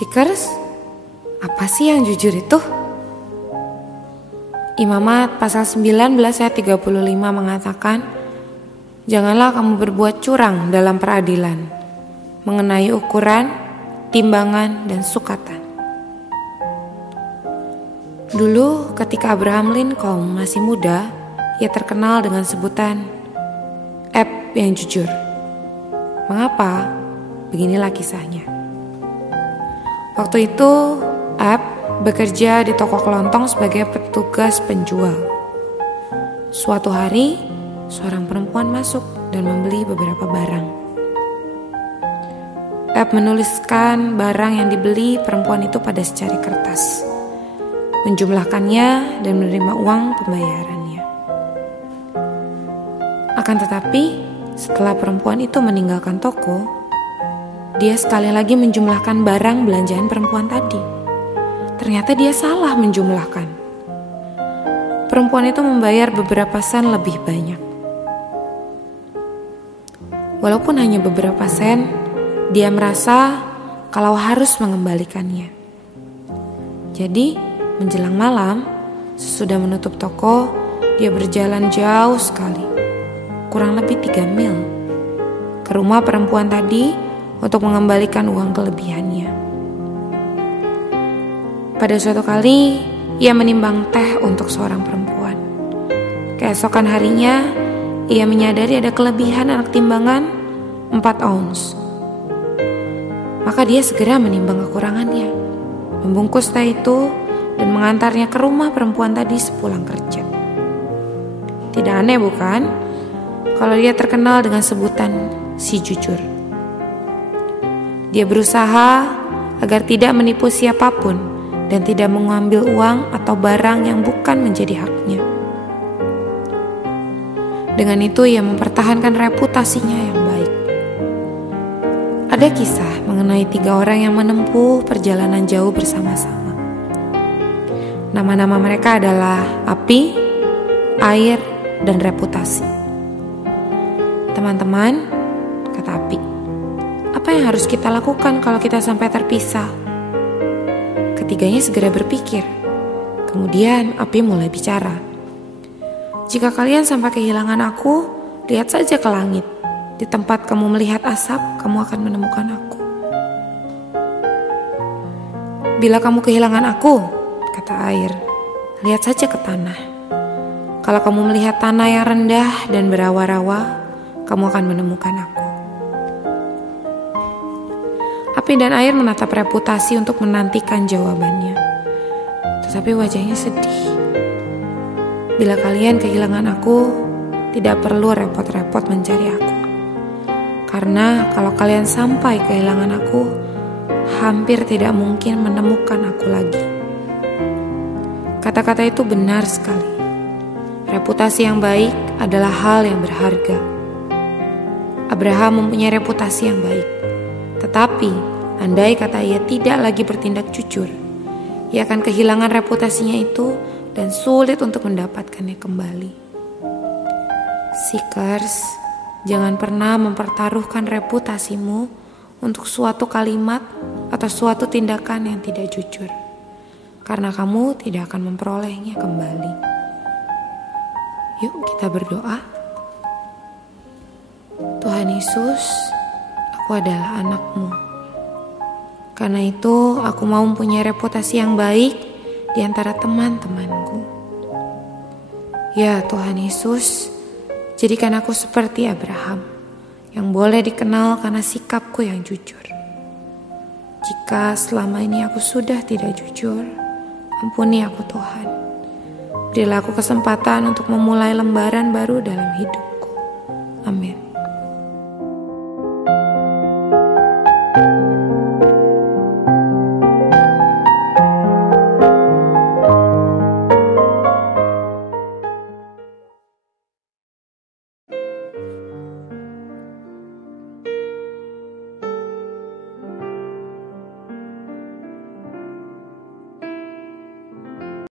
Seekers, apa sih yang jujur itu? Imamat pasal 19 ayat 35 mengatakan, janganlah kamu berbuat curang dalam peradilan, mengenai ukuran, timbangan, dan sukatan. Dulu ketika Abraham Lincoln masih muda, ia terkenal dengan sebutan Abe yang jujur. Mengapa? Beginilah kisahnya. Waktu itu Abe bekerja di toko kelontong sebagai petugas penjual. Suatu hari, seorang perempuan masuk dan membeli beberapa barang. Abe menuliskan barang yang dibeli perempuan itu pada secari kertas, menjumlahkannya dan menerima uang pembayarannya. Akan tetapi, setelah perempuan itu meninggalkan toko, dia sekali lagi menjumlahkan barang belanjaan perempuan tadi. Ternyata dia salah menjumlahkan. Perempuan itu membayar beberapa sen lebih banyak. Walaupun hanya beberapa sen, dia merasa kalau harus mengembalikannya. Jadi, menjelang malam, sesudah menutup toko, dia berjalan jauh sekali, kurang lebih 3 mil, ke rumah perempuan tadi untuk mengembalikan uang kelebihannya. Pada suatu kali, ia menimbang teh untuk seorang perempuan. Keesokan harinya, ia menyadari ada kelebihan anak timbangan 4 ounce. Maka dia segera menimbang kekurangannya, membungkus teh itu, dan mengantarnya ke rumah perempuan tadi sepulang kerja. Tidak aneh bukan? Kalau dia terkenal dengan sebutan si jujur. Dia berusaha agar tidak menipu siapapun dan tidak mengambil uang atau barang yang bukan menjadi haknya. Dengan itu ia mempertahankan reputasinya yang baik. Ada kisah mengenai 3 orang yang menempuh perjalanan jauh bersama-sama. Nama-nama mereka adalah api, air, dan reputasi. Teman-teman, kata api, apa yang harus kita lakukan kalau kita sampai terpisah? Ketiganya segera berpikir. Kemudian api mulai bicara. Jika kalian sampai kehilangan aku, lihat saja ke langit. Di tempat kamu melihat asap, kamu akan menemukan aku. Bila kamu kehilangan aku, kata air, lihat saja ke tanah. Kalau kamu melihat tanah yang rendah dan berawa-rawa, kamu akan menemukan aku. Api dan air menatap reputasi untuk menantikan jawabannya. Tetapi wajahnya sedih. Bila kalian kehilangan aku, tidak perlu repot-repot mencari aku. Karena kalau kalian sampai kehilangan aku, hampir tidak mungkin menemukan aku lagi. Kata-kata itu benar sekali. Reputasi yang baik adalah hal yang berharga. Abraham mempunyai reputasi yang baik. Tetapi, andai kata ia tidak lagi bertindak jujur, ia akan kehilangan reputasinya itu dan sulit untuk mendapatkannya kembali. Seekers, jangan pernah mempertaruhkan reputasimu untuk suatu kalimat atau suatu tindakan yang tidak jujur, karena kamu tidak akan memperolehnya kembali. Yuk kita berdoa. Tuhan Yesus, aku adalah anak-Mu. Karena itu aku mau mempunyai reputasi yang baik di antara teman-temanku. Ya Tuhan Yesus, jadikan aku seperti Abraham, yang boleh dikenal karena sikapku yang jujur. Jika selama ini aku sudah tidak jujur, ampuni aku Tuhan. Berilah aku kesempatan untuk memulai lembaran baru dalam hidupku. Amin.